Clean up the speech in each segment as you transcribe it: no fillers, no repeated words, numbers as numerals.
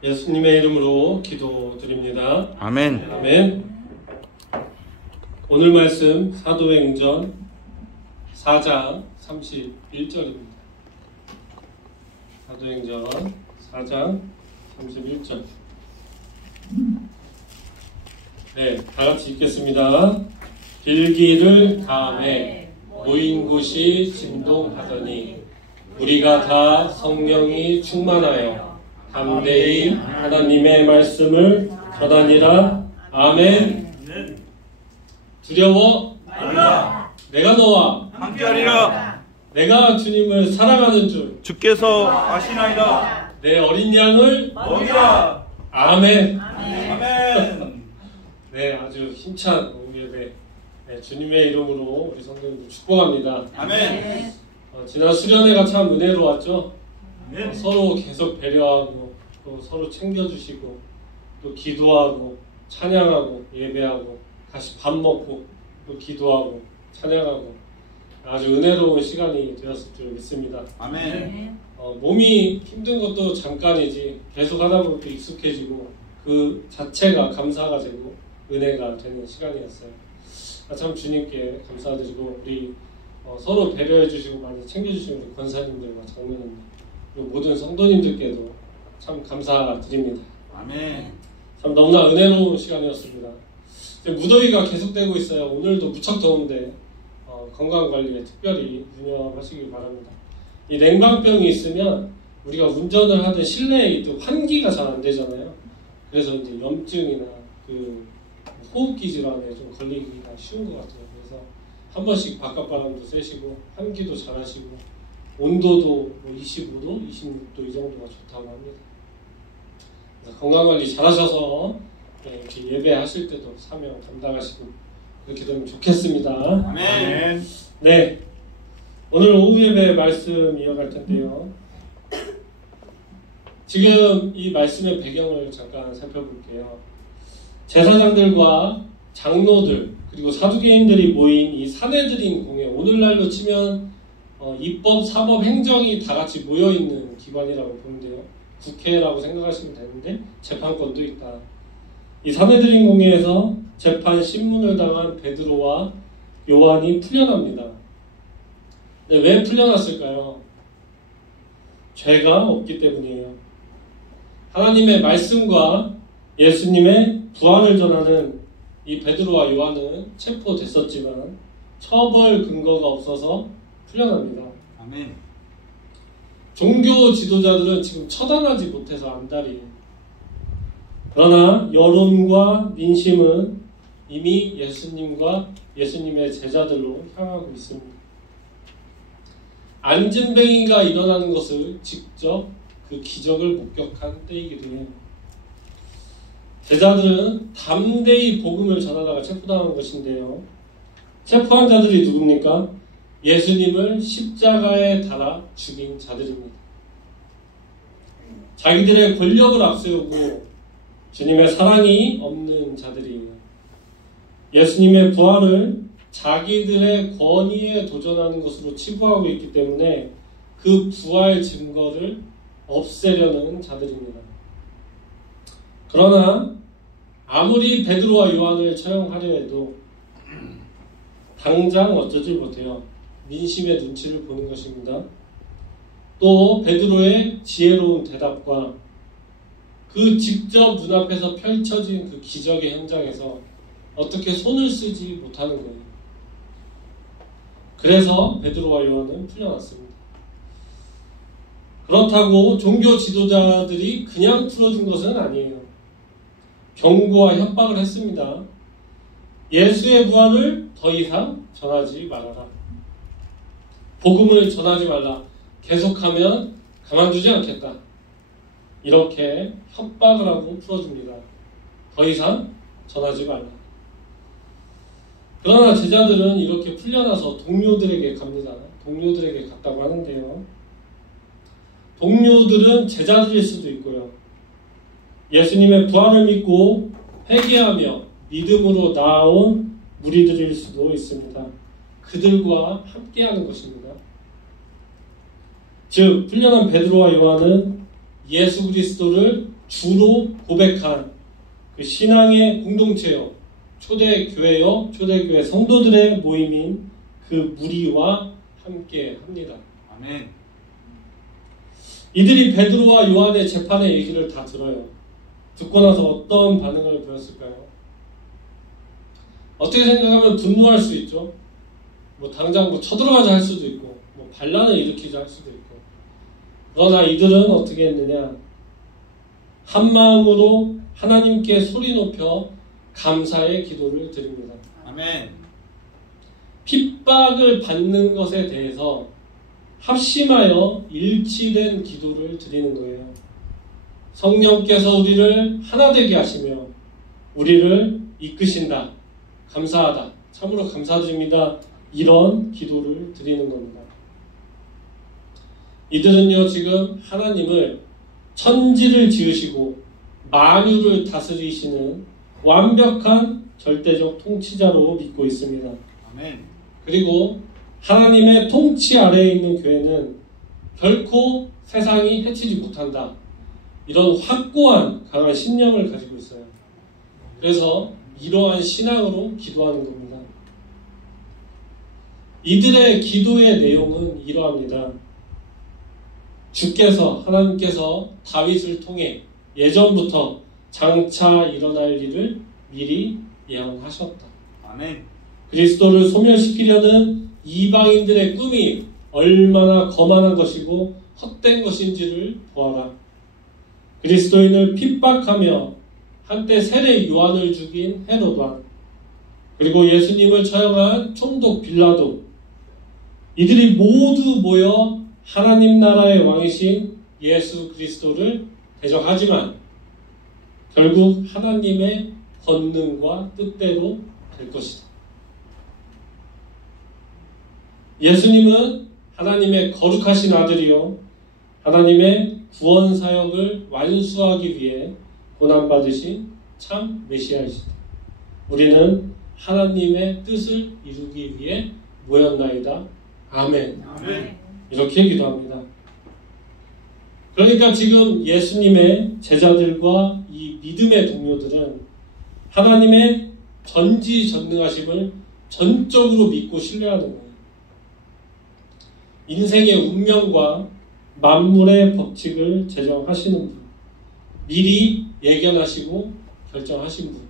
예수님의 이름으로 기도드립니다. 아멘. 아멘. 오늘 말씀 사도행전 4장 31절입니다. 사도행전 4장 31절. 네, 다같이 읽겠습니다. 빌기를 다음에 모인 곳이 진동하더니 우리가 다 성령이 충만하여 담대히 하나님의 말씀을 전하니라. 아멘. 두려워 말라. 내가 너와 함께하리라. 내가 주님을 사랑하는 줄 주께서 아시나이다. 내 어린 양을 먹이라. 아멘. 아멘. 네, 아주 힘찬 오후 예배. 네, 주님의 이름으로 우리 성도님들 축복합니다. 아멘. 지난 수련회가 참 은혜로웠죠. 아멘. 서로 계속 배려하고 또 서로 챙겨주시고 또 기도하고 찬양하고 예배하고 다시 밥 먹고 또 기도하고 찬양하고 아주 은혜로운 시간이 되었을 줄 믿습니다. 아멘. 몸이 힘든 것도 잠깐이지 계속 하다 보면 또 익숙해지고 그 자체가 감사가 되고 은혜가 되는 시간이었어요. 참 주님께 감사드리고 우리 서로 배려해 주시고 많이 챙겨주시는 우리 권사님들과 장로님들 그리고 모든 성도님들께도 참 감사드립니다. 아멘. 참 너무나 은혜로운 시간이었습니다. 무더위가 계속되고 있어요. 오늘도 무척 더운데 건강관리에 특별히 유념하시기 바랍니다. 이 냉방병이 있으면 우리가 운전을 하든 실내에 있든 환기가 잘 안 되잖아요. 그래서 이제 염증이나 그 호흡기 질환에 좀 걸리기가 쉬운 것 같아요. 그래서 한 번씩 바깥바람도 쐬시고 환기도 잘 하시고 온도도 25도, 26도 이 정도가 좋다고 합니다. 그래서 건강관리 잘 하셔서 이렇게 예배하실 때도 사명 감당하시고 그렇게 되면 좋겠습니다. 아멘. 네, 오늘 오후 예배 말씀 이어갈 텐데요. 지금 이 말씀의 배경을 잠깐 살펴볼게요. 제사장들과 장로들 그리고 사두개인들이 모인 이 사내들인 공회, 오늘날로 치면 입법, 사법, 행정이 다 같이 모여있는 기관이라고 보면 돼요. 국회라고 생각하시면 되는데 재판권도 있다. 이 사내들인 공회에서 재판 신문을 당한 베드로와 요한이 풀려납니다. 근데 왜 풀려났을까요? 죄가 없기 때문이에요. 하나님의 말씀과 예수님의 부활을 전하는 이 베드로와 요한은 체포됐었지만 처벌 근거가 없어서 풀려납니다. 아멘. 종교 지도자들은 지금 처단하지 못해서 안달이에요. 그러나 여론과 민심은 이미 예수님과 예수님의 제자들로 향하고 있습니다. 안진뱅이가 일어나는 것을 직접 그 기적을 목격한 때이기도 해요. 제자들은 담대히 복음을 전하다가 체포당한 것인데요. 체포한 자들이 누굽니까? 예수님을 십자가에 달아 죽인 자들입니다. 자기들의 권력을 앞세우고 주님의 사랑이 없는 자들이에요. 예수님의 부활을 자기들의 권위에 도전하는 것으로 치부하고 있기 때문에 그 부활 증거를 없애려는 자들입니다. 그러나 아무리 베드로와 요한을 처형하려 해도 당장 어쩌지 못해요. 민심의 눈치를 보는 것입니다. 또 베드로의 지혜로운 대답과 그 직접 눈앞에서 펼쳐진 그 기적의 현장에서 어떻게 손을 쓰지 못하는 거예요. 그래서 베드로와 요한은 풀려났습니다. 그렇다고 종교 지도자들이 그냥 풀어준 것은 아니에요. 경고와 협박을 했습니다. 예수의 부활을 더 이상 전하지 말아라. 복음을 전하지 말라. 계속하면 가만두지 않겠다. 이렇게 협박을 하고 풀어줍니다. 더 이상 전하지 말라. 그러나 제자들은 이렇게 풀려나서 동료들에게 갑니다. 동료들에게 갔다고 하는데요. 동료들은 제자들일 수도 있고요. 예수님의 부활을 믿고 회개하며 믿음으로 나아온 무리들일 수도 있습니다. 그들과 함께하는 것입니다. 즉 풀려난 베드로와 요한은 예수 그리스도를 주로 고백한 그 신앙의 공동체요, 초대교회요, 초대교회 성도들의 모임인 그 무리와 함께 합니다. 아멘. 이들이 베드로와 요한의 재판의 얘기를 다 들어요. 듣고 나서 어떤 반응을 보였을까요? 어떻게 생각하면 분노할 수 있죠. 뭐 당장 뭐 쳐들어가자 할 수도 있고, 뭐 반란을 일으키자 할 수도 있고. 그러나 이들은 어떻게 했느냐? 한 마음으로 하나님께 소리 높여 감사의 기도를 드립니다. 아멘. 핍박을 받는 것에 대해서 합심하여 일치된 기도를 드리는 거예요. 성령께서 우리를 하나 되게 하시며 우리를 이끄신다. 감사하다. 참으로 감사드립니다. 이런 기도를 드리는 겁니다. 이들은요, 지금 하나님을 천지를 지으시고 만유를 다스리시는 완벽한 절대적 통치자로 믿고 있습니다. 아멘. 그리고 하나님의 통치 아래에 있는 교회는 결코 세상이 해치지 못한다. 이런 확고한 강한 신념을 가지고 있어요. 그래서 이러한 신앙으로 기도하는 겁니다. 이들의 기도의 내용은 이러합니다. 주께서, 하나님께서 다윗을 통해 예전부터 장차 일어날 일을 미리 예언하셨다. 아멘. 그리스도를 소멸시키려는 이방인들의 꿈이 얼마나 거만한 것이고 헛된 것인지를 보아라. 그리스도인을 핍박하며 한때 세례 요한을 죽인 헤로단, 그리고 예수님을 처형한 총독 빌라도, 이들이 모두 모여 하나님 나라의 왕이신 예수 그리스도를 대적하지만 결국 하나님의 권능과 뜻대로 될 것이다. 예수님은 하나님의 거룩하신 아들이요, 하나님의 구원 사역을 완수하기 위해 고난받으신 참 메시아이시다. 우리는 하나님의 뜻을 이루기 위해 모였나이다. 아멘. 아멘. 이렇게 기도합니다. 그러니까 지금 예수님의 제자들과 이 믿음의 동료들은 하나님의 전지전능하심을 전적으로 믿고 신뢰하는 거예요. 인생의 운명과 만물의 법칙을 제정하시는 분, 미리 예견하시고 결정하신 분,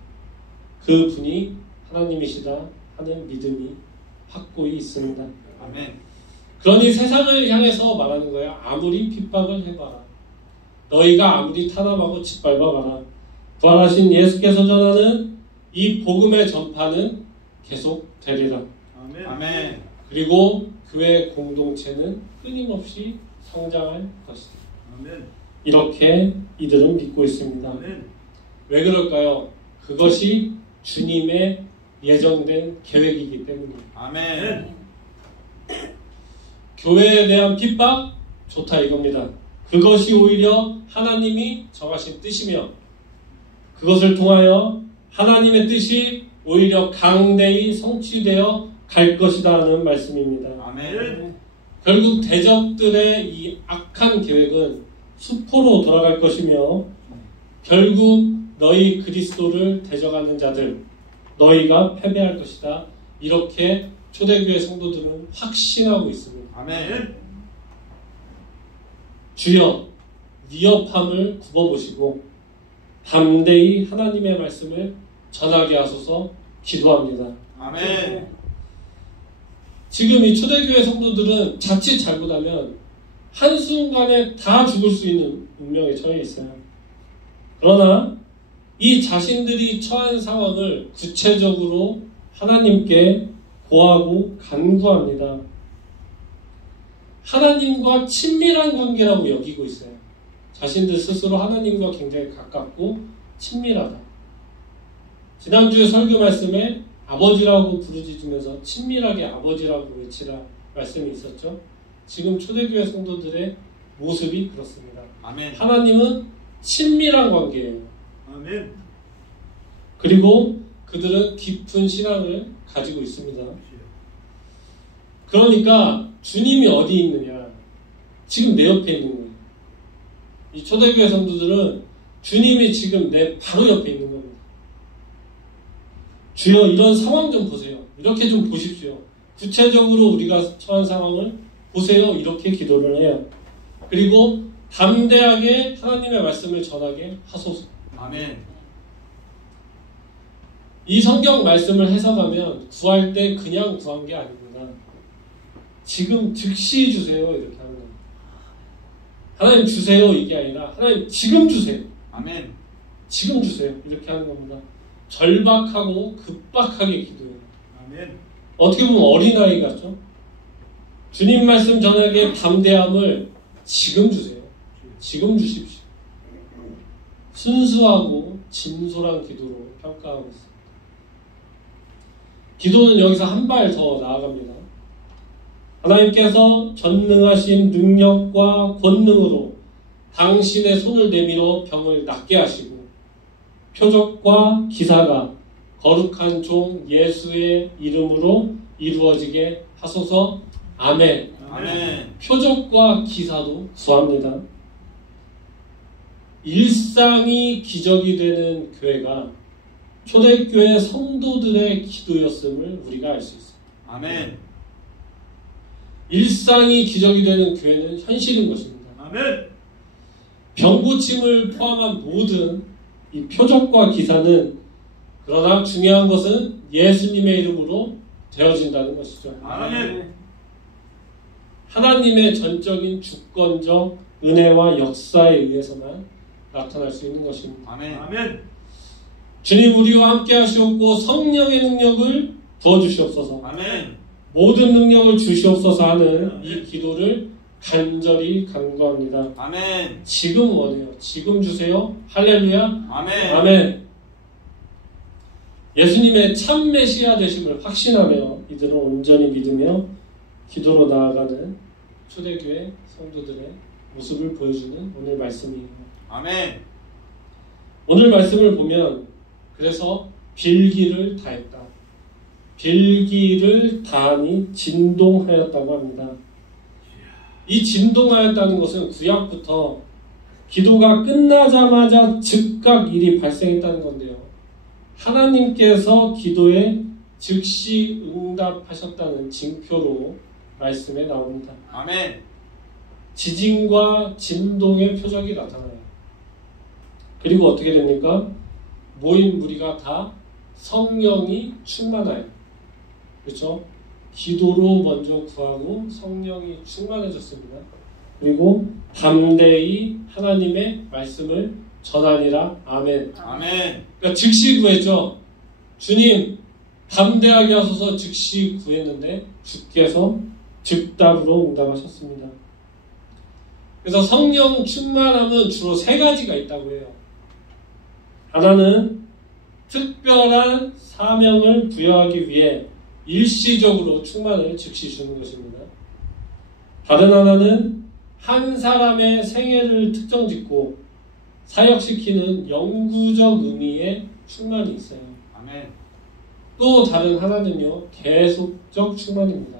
그 분이 하나님이시다 하는 믿음이 확고히 있습니다. 아멘. 그러니 세상을 향해서 말하는 거예요. 아무리 핍박을 해봐라. 너희가 아무리 탄압하고 짓밟아봐라. 부활하신 예수께서 전하는 이 복음의 전파는 계속 되리라. 아멘. 아멘. 그리고 교회 공동체는 끊임없이 성장할 것이다. 아멘. 이렇게 이들은 믿고 있습니다. 아멘. 왜 그럴까요? 그것이 주님의 예정된 계획이기 때문이에요. 아멘. 교회에 대한 핍박 좋다 이겁니다. 그것이 오히려 하나님이 정하신 뜻이며 그것을 통하여 하나님의 뜻이 오히려 강대히 성취되어 갈 것이다 하는 말씀입니다. 아멘. 결국 대적들의 이 악한 계획은 수포로 돌아갈 것이며 결국 너희 그리스도를 대적하는 자들, 너희가 패배할 것이다. 이렇게 초대교회 성도들은 확신하고 있습니다. 아멘. 주여, 위협함을 굽어보시고 담대히 하나님의 말씀을 전하게 하소서 기도합니다. 아멘. 지금 이 초대교회 성도들은 자칫 잘못하면 한순간에 다 죽을 수 있는 운명에 처해 있어요. 그러나 이 자신들이 처한 상황을 구체적으로 하나님께 고하고 간구합니다. 하나님과 친밀한 관계라고 여기고 있어요. 자신들 스스로 하나님과 굉장히 가깝고 친밀하다. 지난주에 설교 말씀에 아버지라고 부르짖으면서 친밀하게 아버지라고 외치라 말씀이 있었죠. 지금 초대교회 성도들의 모습이 그렇습니다. 아멘. 하나님은 친밀한 관계예요. 아멘. 그리고 그들은 깊은 신앙을 가지고 있습니다. 그러니까 주님이 어디 있느냐? 지금 내 옆에 있는 거예요. 이 초대교회 성도들은 주님이 지금 내 바로 옆에 있는 겁니다. 주여 이런 상황 좀 보세요. 이렇게 좀 보십시오. 구체적으로 우리가 처한 상황을 보세요. 이렇게 기도를 해요. 그리고 담대하게 하나님의 말씀을 전하게 하소서. 아멘. 이 성경 말씀을 해석하면 구할 때 그냥 구한 게 아닙니다. 지금 즉시 주세요. 이렇게 하는 겁니다. 하나님 주세요. 이게 아니라 하나님 지금 주세요. 아멘. 지금 주세요. 이렇게 하는 겁니다. 절박하고 급박하게 기도해요. 아멘. 어떻게 보면 어린아이 같죠? 주님 말씀 전하기에 담대함을 지금 주세요. 지금 주십시오. 순수하고 진솔한 기도로 평가하고 있습니다. 기도는 여기서 한 발 더 나아갑니다. 하나님께서 전능하신 능력과 권능으로 당신의 손을 내밀어 병을 낫게 하시고 표적과 기사가 거룩한 종 예수의 이름으로 이루어지게 하소서. 아멘. 아멘. 표적과 기사도 구합니다. 일상이 기적이 되는 교회가 초대교회 성도들의 기도였음을 우리가 알 수 있습니다. 아멘. 일상이 기적이 되는 교회는 현실인 것입니다. 아멘. 병고침을 포함한 모든 이 표적과 기사는 그러나 중요한 것은 예수님의 이름으로 되어진다는 것이죠. 아멘. 하나님의 전적인 주권적 은혜와 역사에 의해서만 나타날 수 있는 것입니다. 아멘. 아멘. 주님 우리와 함께 하시옵고 성령의 능력을 부어주시옵소서. 아멘. 모든 능력을 주시옵소서 하는 이 기도를 간절히 간구합니다. 아멘. 지금 원해요. 지금 주세요. 할렐루야. 아멘. 아멘. 예수님의 참 메시아 되심을 확신하며 이들은 온전히 믿으며 기도로 나아가는 초대교회 성도들의 모습을 보여주는 오늘 말씀이에요. 아멘. 오늘 말씀을 보면 그래서 빌기를 다했다. 빌기를 다하니 진동하였다고 합니다. 이 진동하였다는 것은 구약부터 기도가 끝나자마자 즉각 일이 발생했다는 건데요. 하나님께서 기도에 즉시 응답하셨다는 징표로 말씀에 나옵니다. 아멘. 지진과 진동의 표적이 나타나요. 그리고 어떻게 됩니까? 모인 무리가 다 성령이 충만하여. 그렇죠? 기도로 먼저 구하고 성령이 충만해졌습니다. 그리고 담대히 하나님의 말씀을 전하니라. 아멘. 아멘. 그러니까 즉시 구했죠. 주님 담대하게 하소서. 즉시 구했는데 주께서 즉답으로 응답하셨습니다. 그래서 성령 충만함은 주로 세 가지가 있다고 해요. 하나는 특별한 사명을 부여하기 위해 일시적으로 충만을 즉시 주는 것입니다. 다른 하나는 한 사람의 생애를 특정짓고 사역시키는 영구적 의미의 충만이 있어요. 아멘. 또 다른 하나는요, 계속적 충만입니다.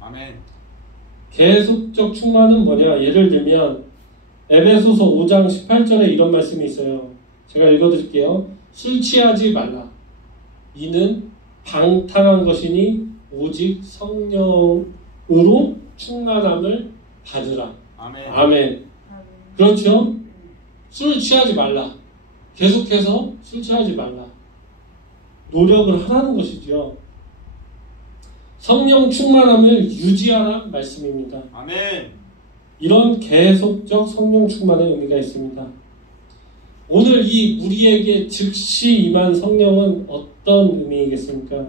아멘. 계속적 충만은 뭐냐? 예를 들면 에베소서 5장 18절에 이런 말씀이 있어요. 제가 읽어드릴게요. 술 취하지 말라. 이는 방탕한 것이니 오직 성령으로 충만함을 받으라. 아멘. 아멘. 그렇죠? 술 취하지 말라. 계속해서 술 취하지 말라. 노력을 하라는 것이죠. 성령 충만함을 유지하라는 말씀입니다. 아멘. 이런 계속적 성령 충만의 의미가 있습니다. 오늘 이 우리에게 즉시 임한 성령은 어떤 의미이겠습니까?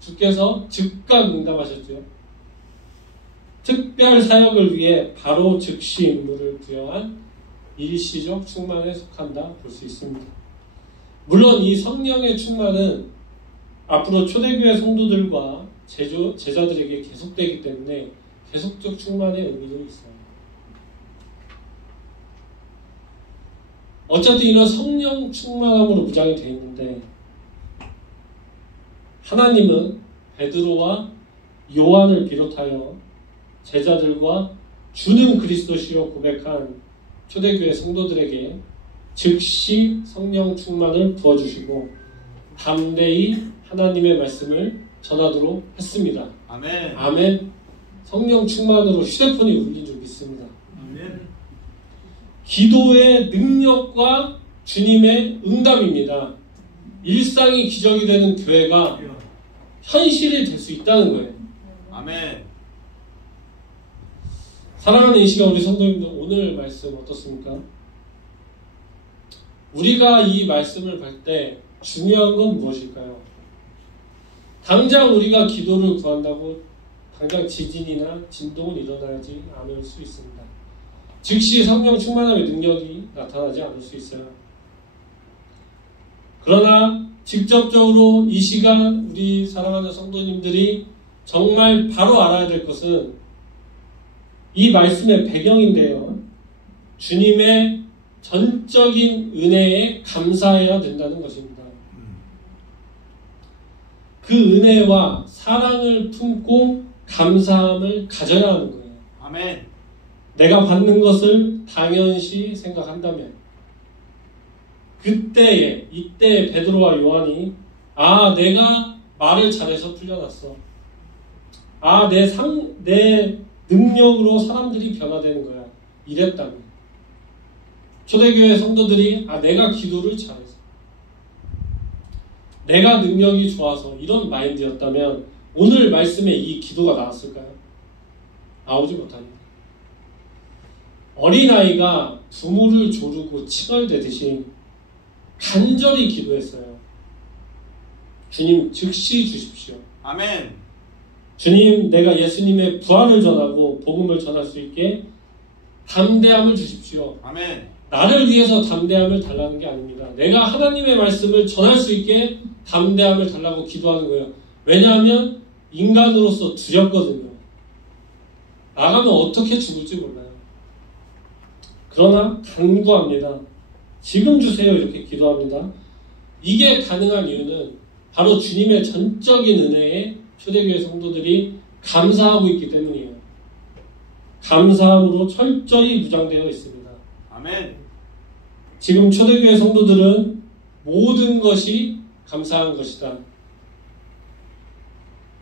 주께서 즉각 응답하셨죠. 특별 사역을 위해 바로 즉시 임무를 부여한 일시적 충만에 속한다 볼 수 있습니다. 물론 이 성령의 충만은 앞으로 초대교회 성도들과 제자들에게 계속되기 때문에 계속적 충만의 의미도 있어요. 어쨌든 이런 성령 충만함으로 무장이 되어 있는데 하나님은 베드로와 요한을 비롯하여 제자들과 주는 그리스도시로 고백한 초대교회 성도들에게 즉시 성령 충만을 부어주시고 담대히 하나님의 말씀을 전하도록 했습니다. 아멘. 아멘. 성령 충만으로 휴대폰이 울린 줄 믿습니다. 아멘. 기도의 능력과 주님의 응답입니다. 일상이 기적이 되는 교회가 현실이 될 수 있다는 거예요. 아멘. 사랑하는 이 시간 우리 성도님들, 오늘 말씀 어떻습니까? 우리가 이 말씀을 볼 때 중요한 건 무엇일까요? 당장 우리가 기도를 구한다고 당장 지진이나 진동은 일어나지 않을 수 있습니다. 즉시 성령 충만함의 능력이 나타나지 않을 수 있어요. 그러나 직접적으로 이 시간 우리 사랑하는 성도님들이 정말 바로 알아야 될 것은 이 말씀의 배경인데요. 주님의 전적인 은혜에 감사해야 된다는 것입니다. 그 은혜와 사랑을 품고 감사함을 가져야 하는 거예요. 아멘. 내가 받는 것을 당연시 생각한다면 이때 베드로와 요한이 내가 말을 잘해서 풀려났어. 내 능력으로 사람들이 변화되는 거야. 이랬다면 초대교회 성도들이 내가 기도를 잘해서 내가 능력이 좋아서 이런 마인드였다면 오늘 말씀에 이 기도가 나왔을까요? 나오지 못합니다. 어린아이가 부모를 조르고 칭얼대듯이 간절히 기도했어요. 주님 즉시 주십시오. 아멘. 주님, 내가 예수님의 부활을 전하고 복음을 전할 수 있게 담대함을 주십시오. 아멘. 나를 위해서 담대함을 달라는 게 아닙니다. 내가 하나님의 말씀을 전할 수 있게 담대함을 달라고 기도하는 거예요. 왜냐하면 인간으로서 두렵거든요. 나가면 어떻게 죽을지 몰라요. 그러나 간구합니다. 지금 주세요. 이렇게 기도합니다. 이게 가능한 이유는 바로 주님의 전적인 은혜에 초대교회 성도들이 감사하고 있기 때문이에요. 감사함으로 철저히 무장되어 있습니다. 아멘. 지금 초대교회 성도들은 모든 것이 감사한 것이다.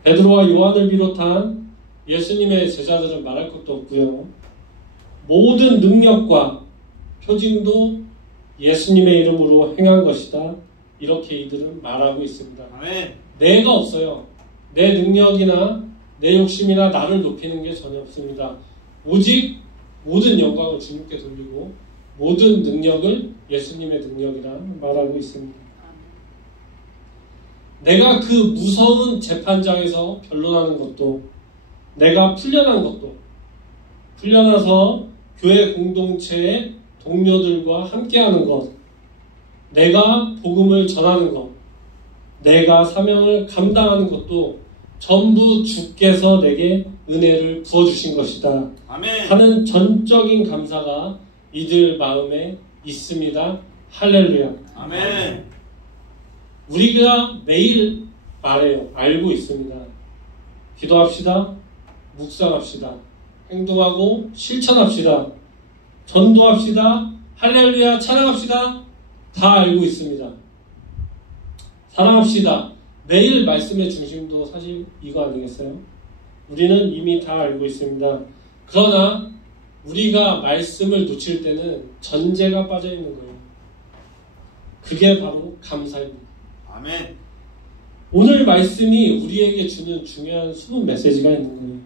베드로와 요한을 비롯한 예수님의 제자들은 말할 것도 없고요. 모든 능력과 표징도 예수님의 이름으로 행한 것이다. 이렇게 이들은 말하고 있습니다. 아멘. 내가 없어요. 내 능력이나 내 욕심이나 나를 높이는 게 전혀 없습니다. 오직 모든 영광을 주님께 돌리고 모든 능력을 예수님의 능력이라 말하고 있습니다. 내가 그 무서운 재판장에서 변론하는 것도, 내가 풀려나서 교회 공동체의 동료들과 함께하는 것, 내가 복음을 전하는 것, 내가 사명을 감당하는 것도 전부 주께서 내게 은혜를 부어주신 것이다. 아멘. 하는 전적인 감사가 이들 마음에 있습니다. 할렐루야. 아멘. 우리가 매일 말해요. 알고 있습니다. 기도합시다. 묵상합시다. 행동하고 실천합시다. 전도합시다. 할렐루야. 찬양합시다. 다 알고 있습니다. 사랑합시다. 매일 말씀의 중심도 사실 이거 아니겠어요? 우리는 이미 다 알고 있습니다. 그러나 우리가 말씀을 놓칠 때는 전제가 빠져 있는 거예요. 그게 바로 감사입니다. 아멘. 오늘 말씀이 우리에게 주는 중요한 수분 메시지가 있는 거예요.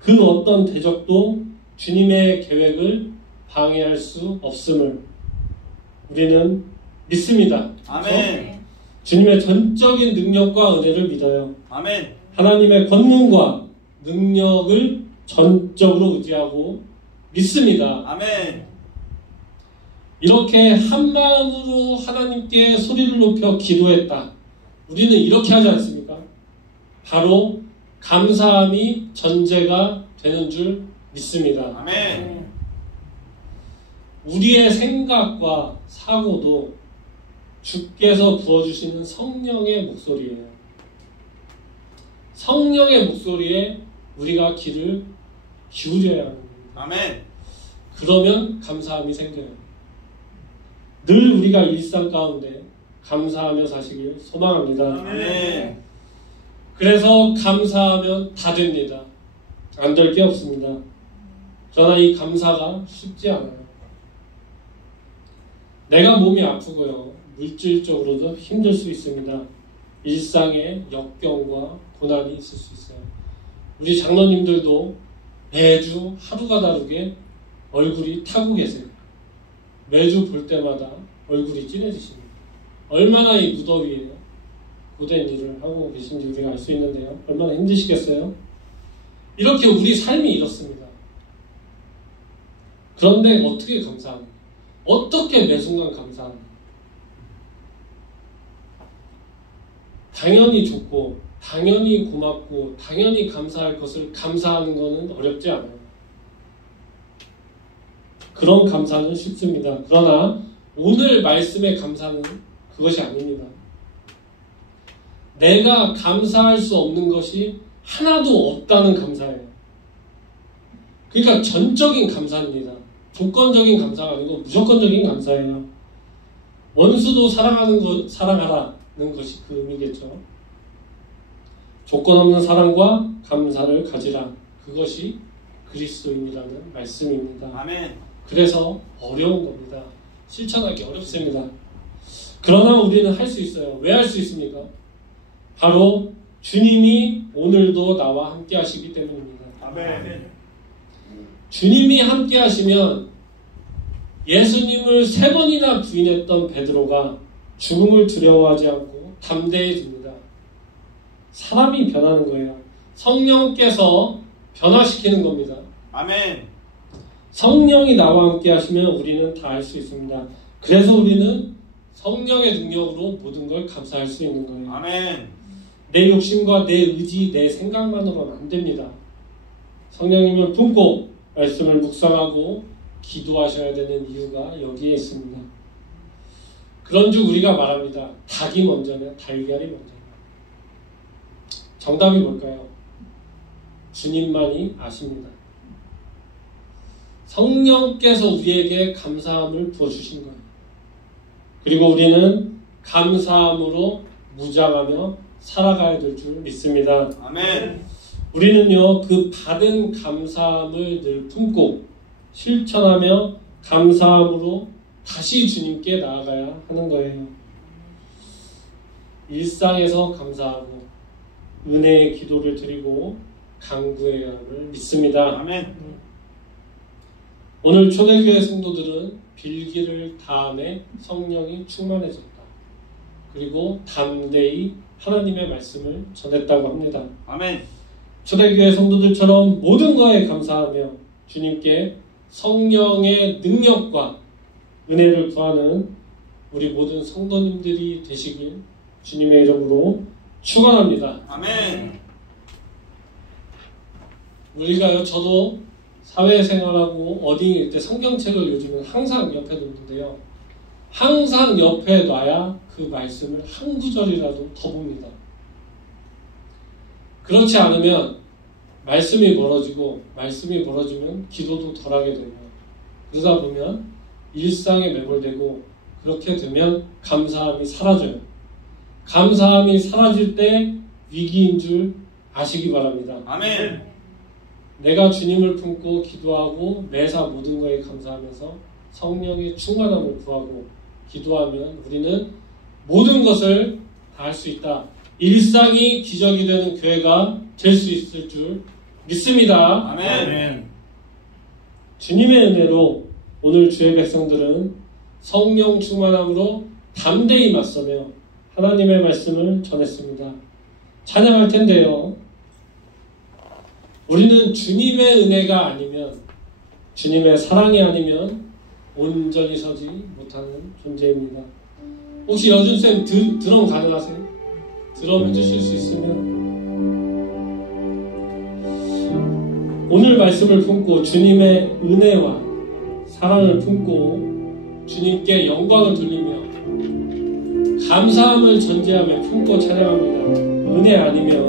그 어떤 대적도 주님의 계획을 방해할 수 없음을 우리는 믿습니다. 아멘. 주님의 전적인 능력과 은혜를 믿어요. 아멘. 하나님의 권능과 능력을 전적으로 의지하고 믿습니다. 아멘. 이렇게 한 마음으로 하나님께 소리를 높여 기도했다. 우리는 이렇게 하지 않습니까? 바로 감사함이 전제가 되는 줄 믿습니다. 아멘. 우리의 생각과 사고도 주께서 부어주시는 성령의 목소리예요. 성령의 목소리에 우리가 귀를 기울여야 합니다. 아멘. 그러면 감사함이 생겨요. 늘 우리가 일상 가운데 감사하며 사시길 소망합니다. 아멘. 그래서 감사하면 다 됩니다. 안 될 게 없습니다. 그러나 이 감사가 쉽지 않아요. 내가 몸이 아프고요. 물질적으로도 힘들 수 있습니다. 일상에 역경과 고난이 있을 수 있어요. 우리 장로님들도 매주 하루가 다르게 얼굴이 타고 계세요. 매주 볼 때마다 얼굴이 진해지십니다. 얼마나 이 무더위에 고된 일을 하고 계신지 우리가 알 수 있는데요. 얼마나 힘드시겠어요? 이렇게 우리 삶이 이렇습니다. 그런데 어떻게 감사합니까? 어떻게 매 순간 감사합니까? 당연히 좋고 당연히 고맙고 당연히 감사할 것을 감사하는 것은 어렵지 않아요. 그런 감사는 쉽습니다. 그러나 오늘 말씀의 감사는 그것이 아닙니다. 내가 감사할 수 없는 것이 하나도 없다는 감사예요. 그러니까 전적인 감사입니다. 조건적인 감사가 아니고 무조건적인 감사예요. 원수도 사랑하라는 것이 그 의미겠죠. 조건 없는 사랑과 감사를 가지라. 그것이 그리스도인이라는 말씀입니다. 아멘. 그래서 어려운 겁니다. 실천하기 어렵습니다. 그러나 우리는 할 수 있어요. 왜 할 수 있습니까? 바로 주님이 오늘도 나와 함께 하시기 때문입니다. 아멘. 주님이 함께 하시면 예수님을 3번이나 부인했던 베드로가 죽음을 두려워하지 않고 담대해집니다. 사람이 변하는 거예요. 성령께서 변화시키는 겁니다. 아멘. 성령이 나와 함께 하시면 우리는 다 할 수 있습니다. 그래서 우리는 성령의 능력으로 모든 걸 감사할 수 있는 거예요. 아멘. 내 욕심과 내 의지, 내 생각만으로는 안 됩니다. 성령님을 품고 말씀을 묵상하고 기도하셔야 되는 이유가 여기에 있습니다. 그런즉 우리가 말합니다. 닭이 먼저냐 달걀이 먼저냐. 정답이 뭘까요? 주님만이 아십니다. 성령께서 우리에게 감사함을 부어주신 거예요. 그리고 우리는 감사함으로 무장하며 살아가야 될 줄 믿습니다. 아멘. 우리는요, 그 받은 감사함을 늘 품고 실천하며 감사함으로 다시 주님께 나아가야 하는 거예요. 일상에서 감사하고 은혜의 기도를 드리고 강구해야 함을 믿습니다. 아멘. 오늘 초대교회 성도들은 빌기를 다함에 성령이 충만해졌다. 그리고 담대히 하나님의 말씀을 전했다고 합니다. 아멘. 초대교회 성도들처럼 모든 것에 감사하며 주님께 성령의 능력과 은혜를 구하는 우리 모든 성도님들이 되시길 주님의 이름으로 축원합니다. 아멘. 우리가요, 저도 사회생활하고 어디일 때 성경책을 요즘은 항상 옆에 놓는데요. 항상 옆에 놔야 그 말씀을 한 구절이라도 더 봅니다. 그렇지 않으면 말씀이 멀어지면 기도도 덜하게 되고, 그러다 보면 일상에 매몰되고, 그렇게 되면 감사함이 사라져요. 감사함이 사라질 때 위기인 줄 아시기 바랍니다. 아멘. 내가 주님을 품고 기도하고 매사 모든 것에 감사하면서 성령의 충만함을 구하고 기도하면 우리는 모든 것을 다 할 수 있다. 일상이 기적이 되는 교회가 될 수 있을 줄 믿습니다. 아멘. 주님의 은혜로 오늘 주의 백성들은 성령 충만함으로 담대히 맞서며 하나님의 말씀을 전했습니다. 찬양할 텐데요. 우리는 주님의 은혜가 아니면, 주님의 사랑이 아니면 온전히 서지 못하는 존재입니다. 혹시 여준쌤 드럼 가능하세요? 드럼 해주실 수 있으면. 오늘 말씀을 품고 주님의 은혜와 사랑을 품고 주님께 영광을 돌리며 감사함을 전제하며 품고 찬양합니다. 은혜 아니면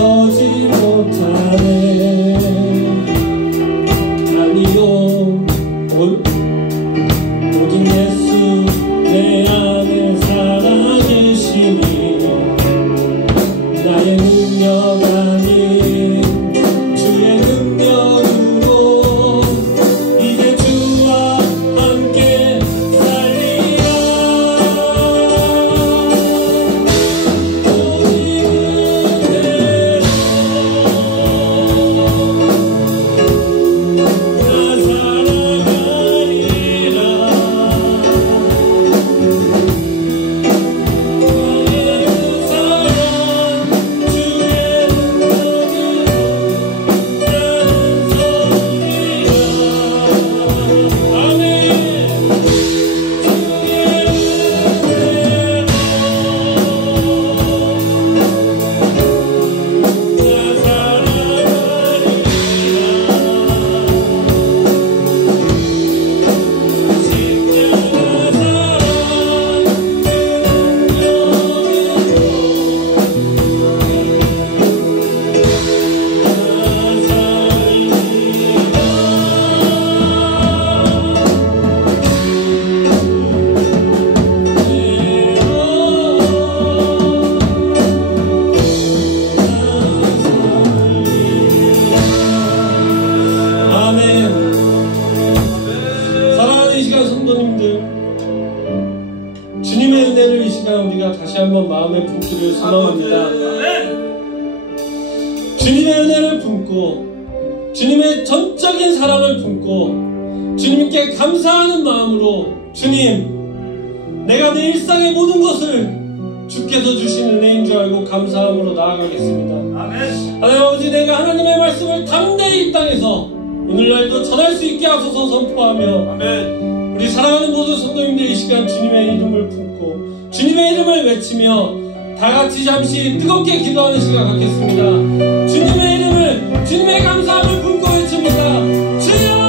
서지 못하네. 아니요, 오직 예수 내 안에 살아계시니 나의 능력 아닌 주의 능력으로 이제 주와 함께 살리라. 오직 은혜로 나 살아가리라. 주님의 은혜를 이 시간 우리가 다시 한번 마음에 품기를 소망합니다. 주님의 은혜를 품고 주님의 전적인 사랑을 품고 주님께 감사하는 마음으로 주님, 내가 내 일상의 모든 것을 주께서 주신 은혜인 줄 알고 감사함으로 나아가겠습니다. 하나님 아버지, 내가 하나님의 말씀을 담대히 이 땅에서 오늘날도 전할 수 있게 하소서 선포하며 우리 사랑하는 모든 성도님들 이 시간 주님의 이름을 품고 주님의 이름을 외치며 다같이 잠시 뜨겁게 기도하는 시간 갖겠습니다. 주님의 이름을, 주님의 감사함을 품고 외칩니다. 주여!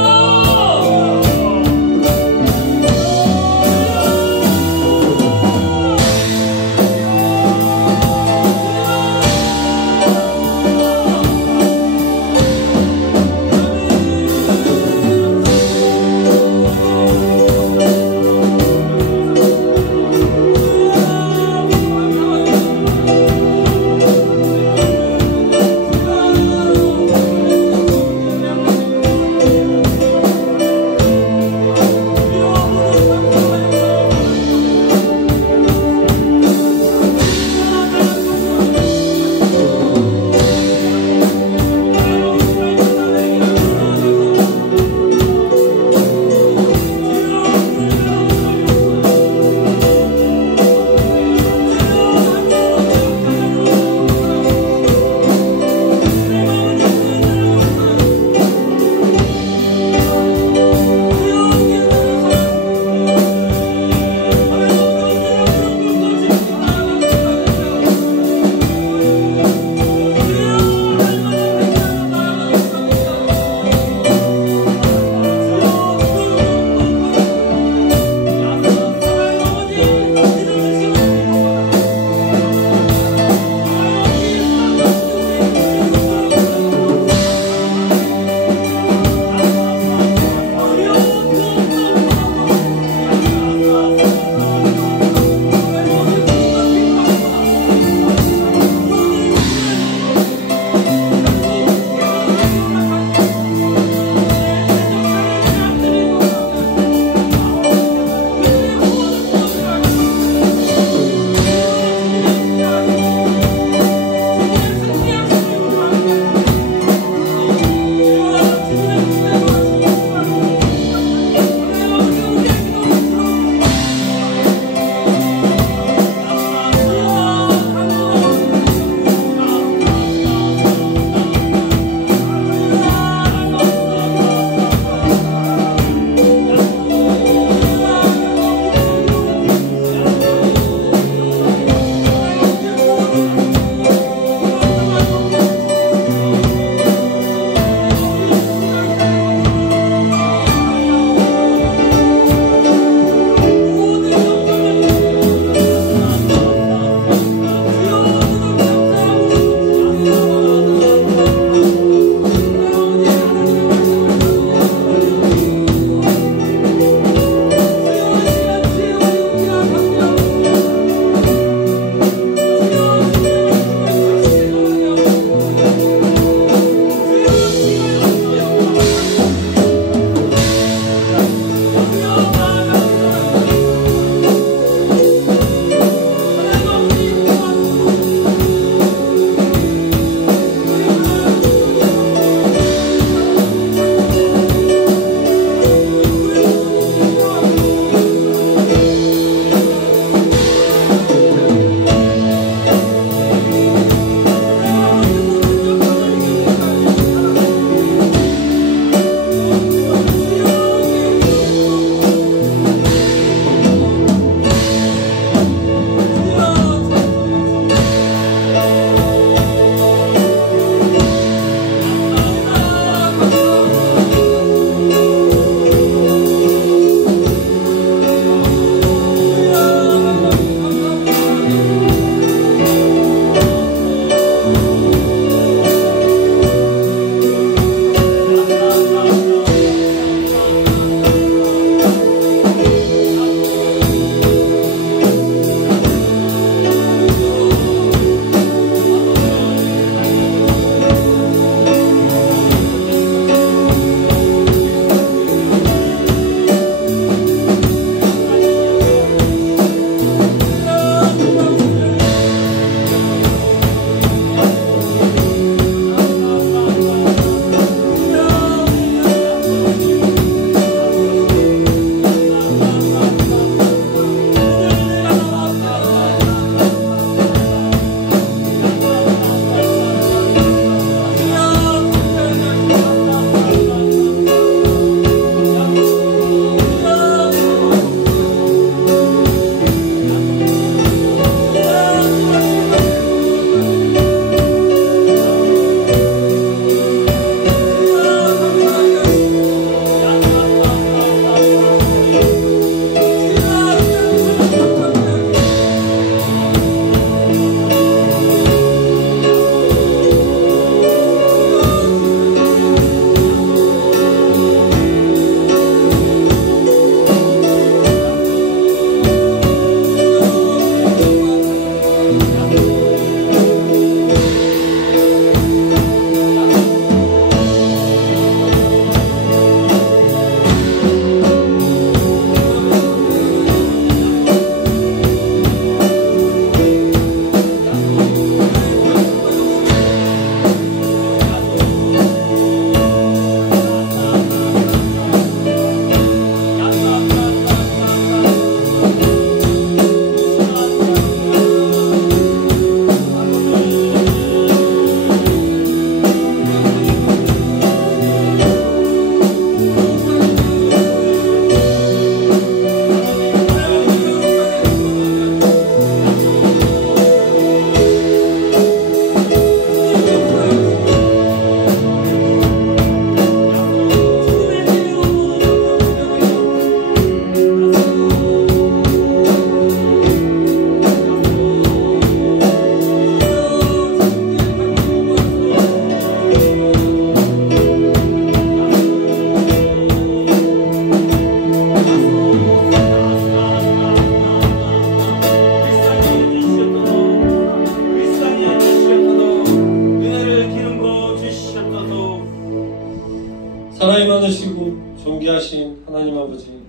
사랑이 많으시고 존귀하신 하나님 아버지,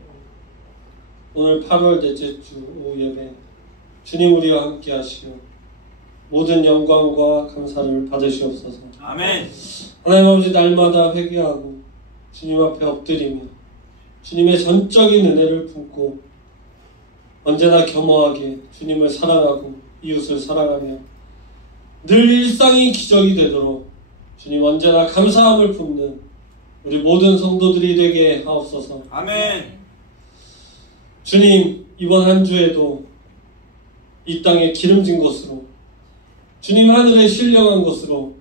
오늘 8월 넷째 주 오후 예배 주님 우리와 함께 하시오 모든 영광과 감사를 받으시옵소서. 아멘. 하나님 아버지, 날마다 회개하고 주님 앞에 엎드리며 주님의 전적인 은혜를 품고 언제나 겸허하게 주님을 사랑하고 이웃을 사랑하며 늘 일상이 기적이 되도록 주님 언제나 감사함을 품는 우리 모든 성도들이 되게 하옵소서. 아멘. 주님, 이번 한 주에도 이 땅에 기름진 것으로 주님 하늘에 신령한 것으로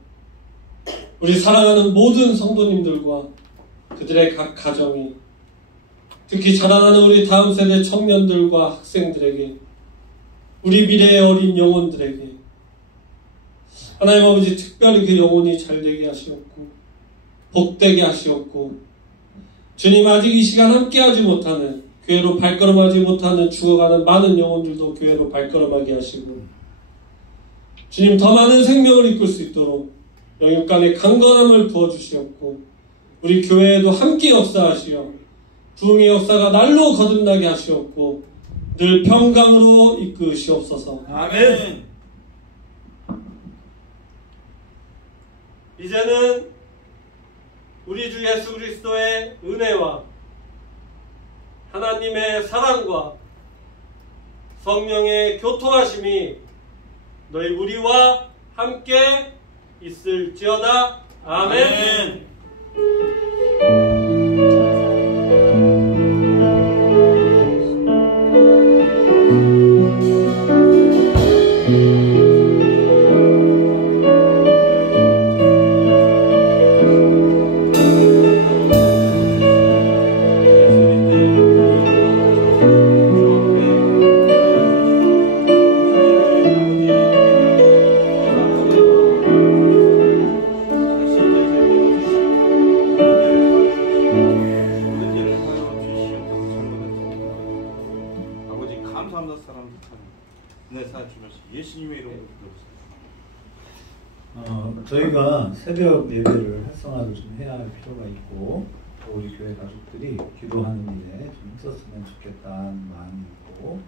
우리 사랑하는 모든 성도님들과 그들의 각 가정이, 특히 자라나는 우리 다음 세대 청년들과 학생들에게, 우리 미래의 어린 영혼들에게 하나님 아버지 특별히 그 영혼이 잘되게 하시옵고 복되게 하시옵고, 주님 아직 이 시간 함께하지 못하는, 교회로 발걸음하지 못하는 죽어가는 많은 영혼들도 교회로 발걸음하게 하시고, 주님 더 많은 생명을 이끌 수 있도록 영육간의 강건함을 부어주시옵고, 우리 교회에도 함께 역사하시어 부흥의 역사가 날로 거듭나게 하시옵고 늘 평강으로 이끄시옵소서. 아멘. 이제는 우리 주 예수 그리스도의 은혜와 하나님의 사랑과 성령의 교통하심이 너희 우리와 함께 있을지어다. 아멘. 아멘. 저희가 새벽 예배를 활성화를 좀 해야 할 필요가 있고, 또 우리 교회 가족들이 기도하는 일에 좀 있었으면 좋겠다는 마음이 있고,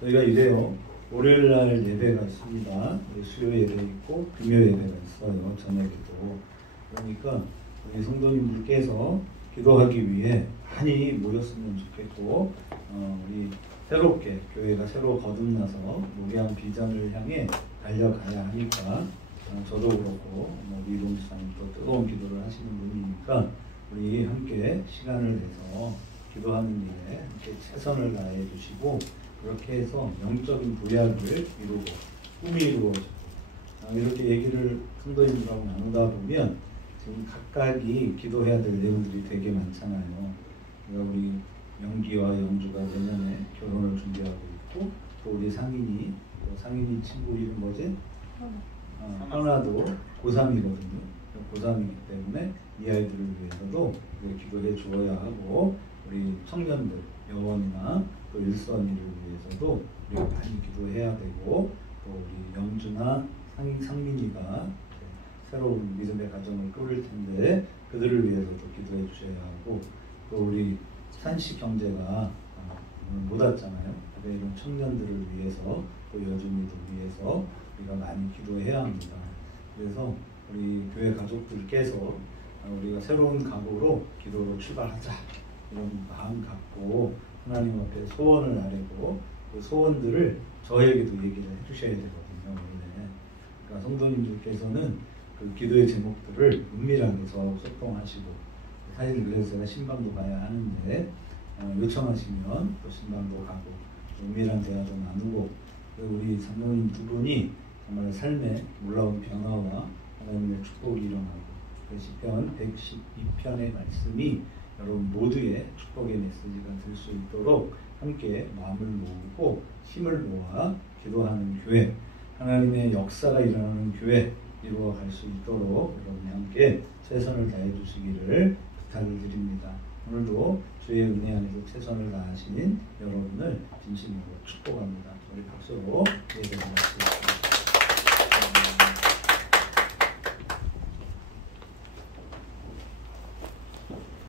저희가 이래요. 월요일날 예배가 있습니다. 수요 예배 있고 금요 예배가 있어요. 저녁에도. 그러니까 우리 성도님들께서 기도하기 위해 많이 모였으면 좋겠고, 우리 새롭게 교회가 새로 거듭나서 무리한 비전을 향해 달려가야 하니까, 저도 그렇고 이동 목사님도 뜨거운 기도를 하시는 분이니까 우리 함께 시간을 내서 기도하는 일에 함께 최선을 다해 주시고, 그렇게 해서 영적인 부약을 이루고 꿈이 이루어지고, 이렇게 얘기를 성도님들하고 나누다 보면 지금 각각이 기도해야 될 내용들이 되게 많잖아요. 그러니까 우리 영기와 영주가 내년에 결혼을 준비하고 있고, 또 우리 상인이 친구 이름 뭐지? 하나도 고3이거든요. 고3이기 때문에 이 아이들을 위해서도 기도해 주어야 하고, 우리 청년들, 여원이나 또 일선이를 위해서도 우리가 많이 기도해야 되고, 또 우리 영주나 상민이가 새로운 믿음의 가정을 꾸릴 텐데 그들을 위해서도 기도해 주셔야 하고, 또 우리 산식 경제가 못 왔잖아요. 이런 청년들을 위해서, 또 여주민들 위해서 우리가 많이 기도해야 합니다. 그래서 우리 교회 가족들께서 우리가 새로운 각오로 기도로 출발하자, 이런 마음 갖고 하나님 앞에 소원을 아뢰고, 그 소원들을 저에게도 얘기를 해주셔야 되거든요. 원래. 그러니까 성도님들께서는 그 기도의 제목들을 은밀하게 저하고 소통하시고, 사실 그래서 제가 신방도 가야 하는데 요청하시면 또 신방도 가고 은밀한 대화도 나누고, 우리 장로님 두 분이 정말 삶에 놀라운 변화와 하나님의 축복이 일어나고, 그 시편 112편의 말씀이 여러분 모두의 축복의 메시지가 될 수 있도록 함께 마음을 모으고 힘을 모아 기도하는 교회, 하나님의 역사가 일어나는 교회 이루어갈 수 있도록 여러분이 함께 최선을 다해 주시기를 부탁을 드립니다. 오늘도 주의 은혜 안에서 최선을 다하신 여러분을 진심으로 축복합니다. 우리 박수로 예배를 마치겠습니다.